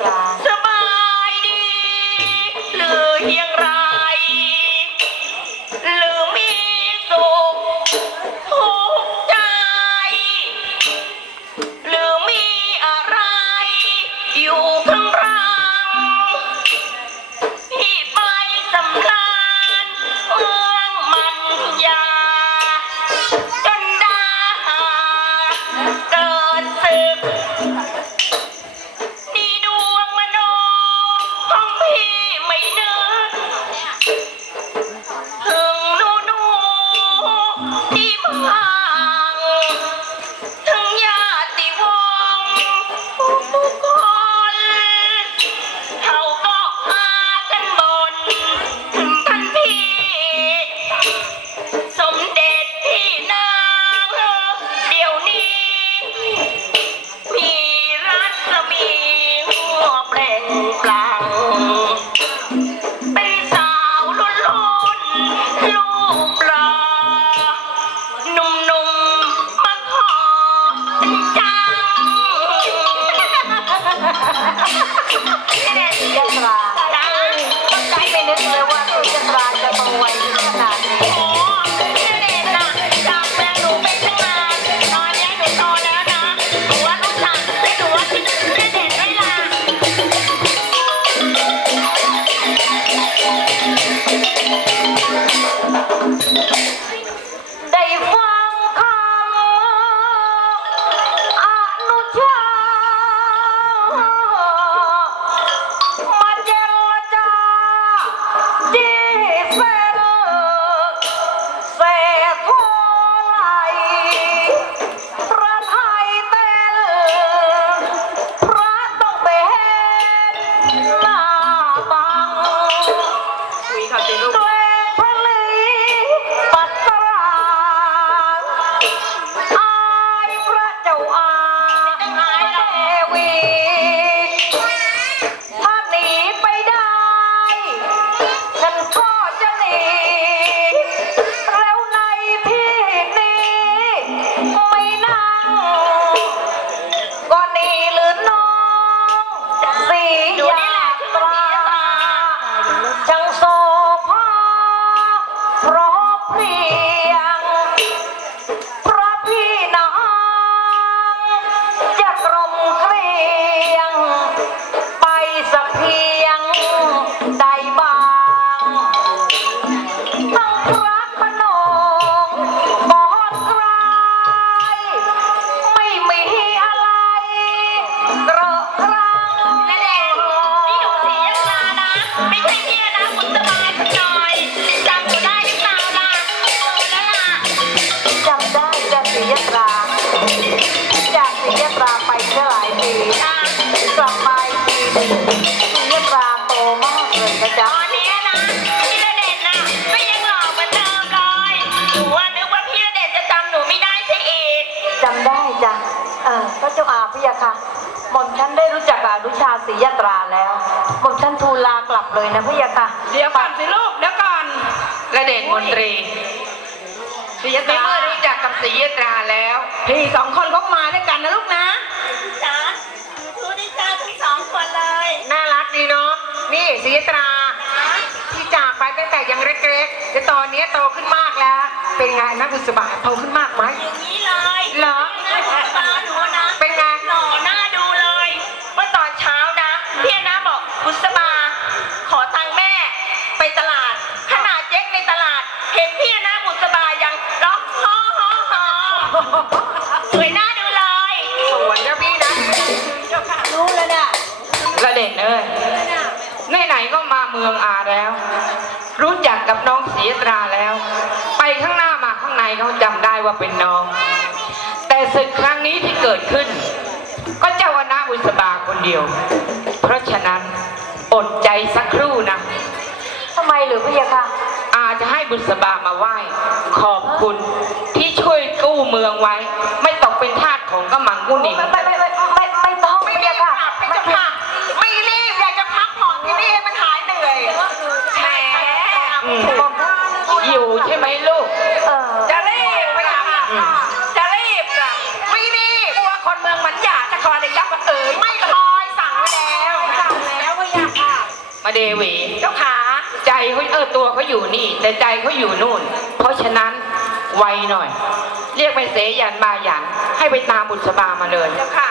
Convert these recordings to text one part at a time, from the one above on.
ปลา สบายดี หรือเฮียงไร จ้าค่ะ หม่อมฉันได้รู้จักกับอนุชาศรียตราแล้ว หม่อมฉันทูลลากลับเลยนะพี่ยาค่ะเดี๋ยวก่อนสิลูกเดี๋ยวก่อนระเดชมนตรีศรียตราเมื่อรู้จักกับศรียตราแล้ว พี่สองคนก็มาด้วยกันนะลูกนะจ้าทูดิจ้าทั้งสองคนเลย น่ารักดีเนาะ นี่ศรียตราที่จากไปตั้งแต่ยังเล็กๆแต่ตอนนี้โตขึ้นมากแล้ว เป็นไงนะบุษบายโตขึ้นมากไหมอย่างนี้เลย ไหนๆก็มาเมืองอาแล้ว รู้จักกับน้องศรีตราแล้ว ไปข้างหน้ามาข้างในเขาจำได้ว่าเป็นน้อง แต่ศึกครั้งนี้ที่เกิดขึ้น ก็เจ้าวนาบุษบาคนเดียว เพราะฉะนั้นอดใจสักครู่นะทำไมหรือพี่ยาค่ะอาจะให้บุษบามาไหว้ ขอบคุณที่ช่วยกู้เมืองไว้ ไม่ตกเป็นทาสของกำมังกุนิ่ง อนเด็กยักษ์เอ๋ยไม่คอยสั่งไว้แล้วสั่งแล้วก็ยาค่ะ มาเดวีเจ้าขาใจเขาเออตัวเขาอยู่นี่ แต่ใจเขาอยู่นู่น เพราะฉะนั้นไวหน่อย เรียกไปเสยยันมาหยันให้ไปตามบุตรสบามาเลยเจ้าค่ะ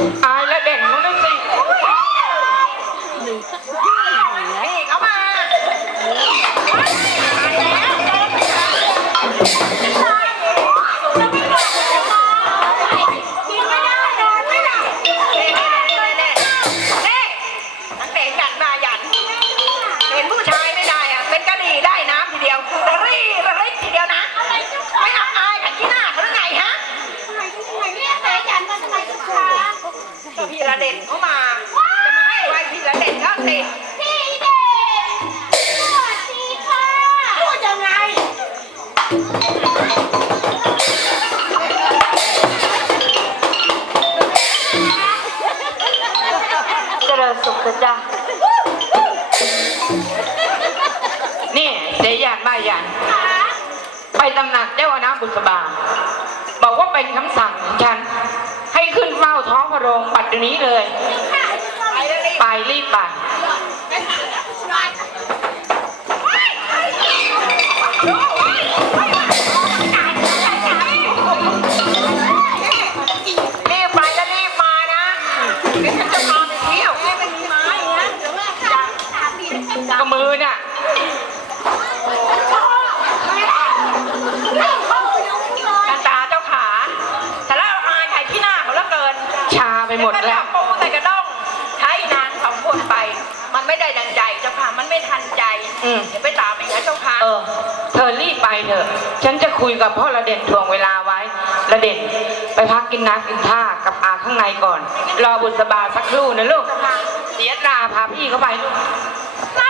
อ ยัน ไปตำหนักเจ้าอนาบุษบา บอกว่าเป็นคำสั่งของฉัน ให้ขึ้นเฝ้าท้องพระโรงปัดเดี๋ยวนี้เลย ไปรีบไป รีบไปแล้วรีบมานะเดี๋ยวฉันจะพาไปเที่ยวให้มันมีไม้นะก็มือน่ะ อืม เดี๋ยวไปตามอีกนะเจ้าค่ะเออ เธอรีบไปเถอะ ฉันจะคุยกับพ่อระเด่นทวงเวลาไว้ ระเด่นไปพักกินน้ำกินท่ากับอาข้างในก่อน รอบุษบาสักครู่นะลูกเสียตราพาพี่เข้าไปลูกรับอา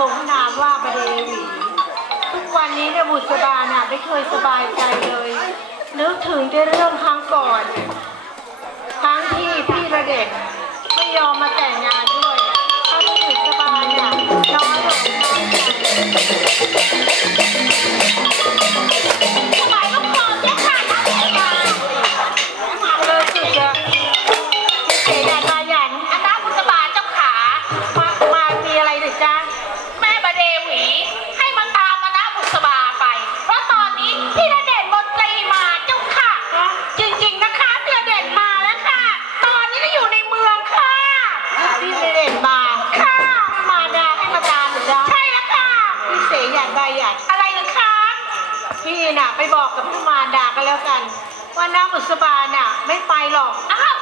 สมนามว่าประเดวี ทุกวันนี้เนี่ยบุษบาน่ะไม่เคยสบายใจเลย นึกถึงแต่เรื่องครั้งก่อน วกัน ว่าน้าบุษบาน่ะ ไม่ไปหรอก อ้าว